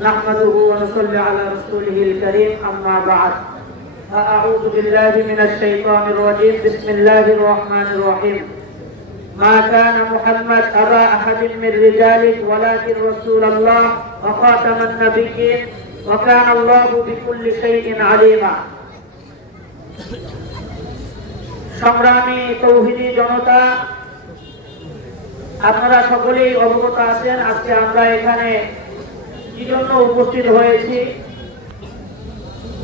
نحمده ونصلي على رسوله الكريم أما بعد فأعوذ بالله من الشيطان الرجيم بسم الله الرحمن الرحيم ما كان محمد أبا أحد من رجالك ولكن رسول الله وخاتم النبيين وكان الله بكل شيء عليما সংগ্রামী তৌহিদি জনতা আপনারা সকলেই অবগত আছেন আজকে আমরা এখানে কি জন্য উপস্থিত হয়েছি।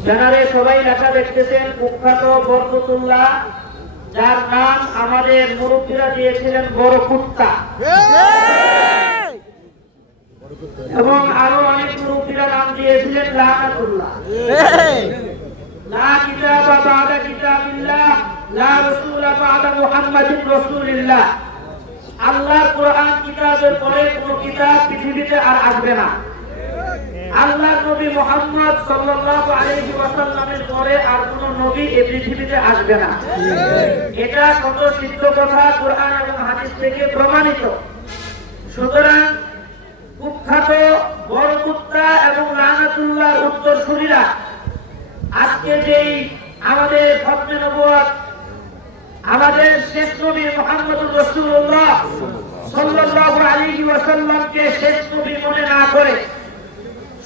ব্যানারে সবাই লেখা দেখতেছেন, কুখ্যাত বরকতুল্লাহ, যার নাম আমাদের মুরব্বীরা দিয়েছিলেন বড় কুত্তা এবং আরও অনেক মুরব্বীরা নাম দিয়েছিলেন লানাতুল্লাহ লা কিতাবা বাদা কিতাবিল্লাহ, লা রাসূলা বাদা মুহাম্মাদিন রাসূলিল্লাহ। আল্লাহর কোরআন কিতাবের পরে কোনো কিতাব পৃথিবীতে আর আসবে না। আল্লাহর নবী মুহাম্মদ সাল্লাল্লাহু আলাইহি ওয়াসাল্লামের পরে আর কোনো নবী এই পৃথিবীতে আসবে না। এটা কত সিদ্ধ কথা কোরআন এবং হাদিস থেকে প্রমাণিত। সুতরাং কুখ্যাত বড় কুত্তা এবং লানাতুল্লাহর উত্তরসূরিরা আজকে যেই আমাদের ভক্তে নবুয়াত, আমাদের শেষ নবী মোহাম্মদুর রাসূলুল্লাহ সাল্লাল্লাহু আলাইহি ওয়াসাল্লামকে শেষ নবী মনে না করে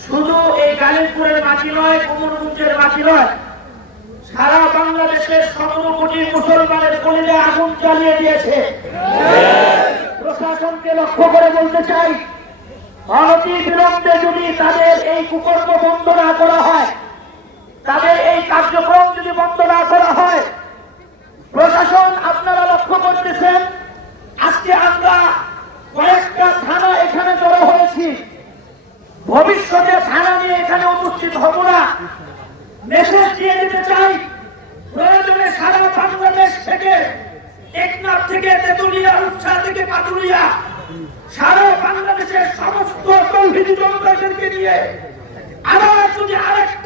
শুধু এই গালিবপুরের মাটি নয় কুমরগঞ্জের মাটি নয়, সারা বাংলাদেশের সতেরো কোটি মুসলমানের কলিজে আগুন জ্বালিয়ে দিয়েছে। প্রশাসনকে লক্ষ্য করে বলতে চাই অনতি বিলম্বে যদি তাদের এই কুকর্ম বন্ধ না করা হয়, তাদের এই কার্যক্রম যদি বন্ধ না করা হয়, প্রশাসন আপনারা লক্ষ্য করতেছেন আজকে আমরা কয়েকটা থানা এখানে জড়ো হয়েছি ভবিষ্যতে ছাড়া নিয়ে এখানে উপস্থিত হব না। মেসেজ দিয়ে দিতে চাই। প্রয়োজনে সারা বাংলাদেশ থেকে, টেকনাফ থেকে, তেতুলিয়া উৎসাহ থেকে পাতুলিয়া সারা বাংলাদেশের সমস্ত নিয়ে আবার যদি আরেকটা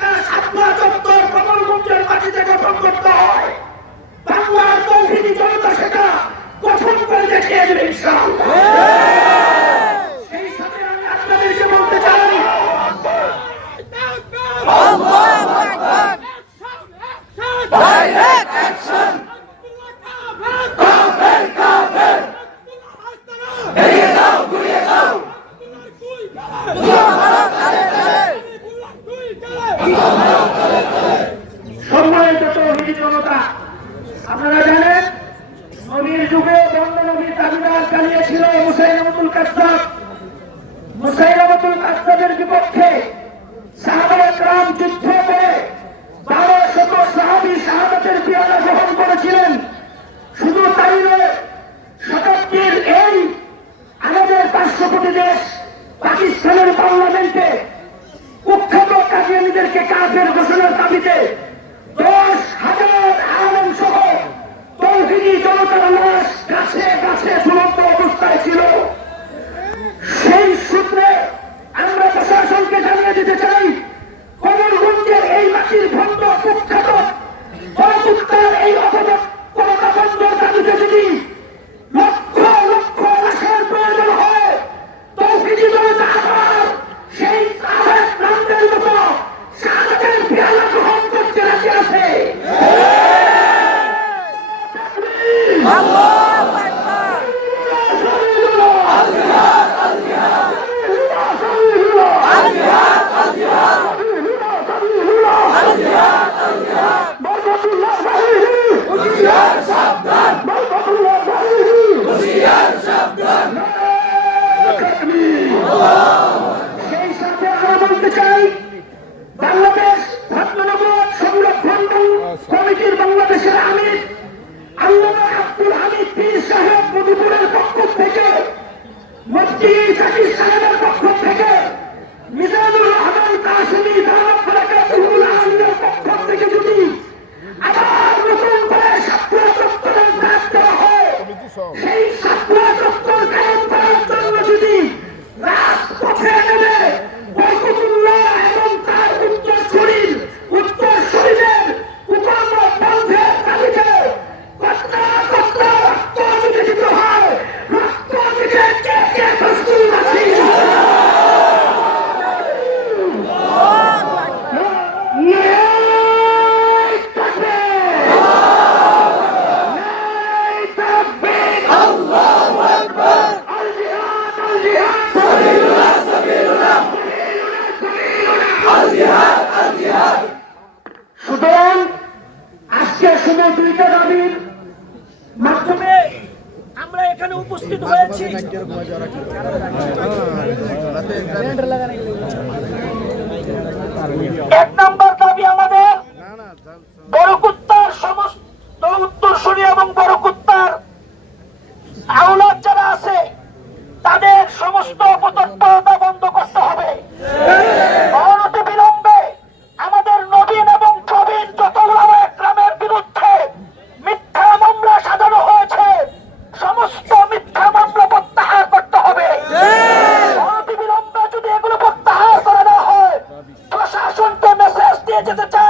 ছিল মুসাইলামতুল কাস্তাব মুসাইলামতুল কাস্তাবের বিপক্ষে সাহাবাহাম যুদ্ধ করে বারো শত সাহাবি শাহাদাতের পিয়ালা গ্রহণ করেছিলেন। হয় আমরা এখানে উপস্থিত হয়েছি। এক নম্বর দাবি আমাদের বরকুত্তার এবং বরকুত্তার আওলাদ যারা আছে, তাদের সমস্ত অপতত্ত্ব শাসনকে মেসেজ দিয়ে যেতে চাই।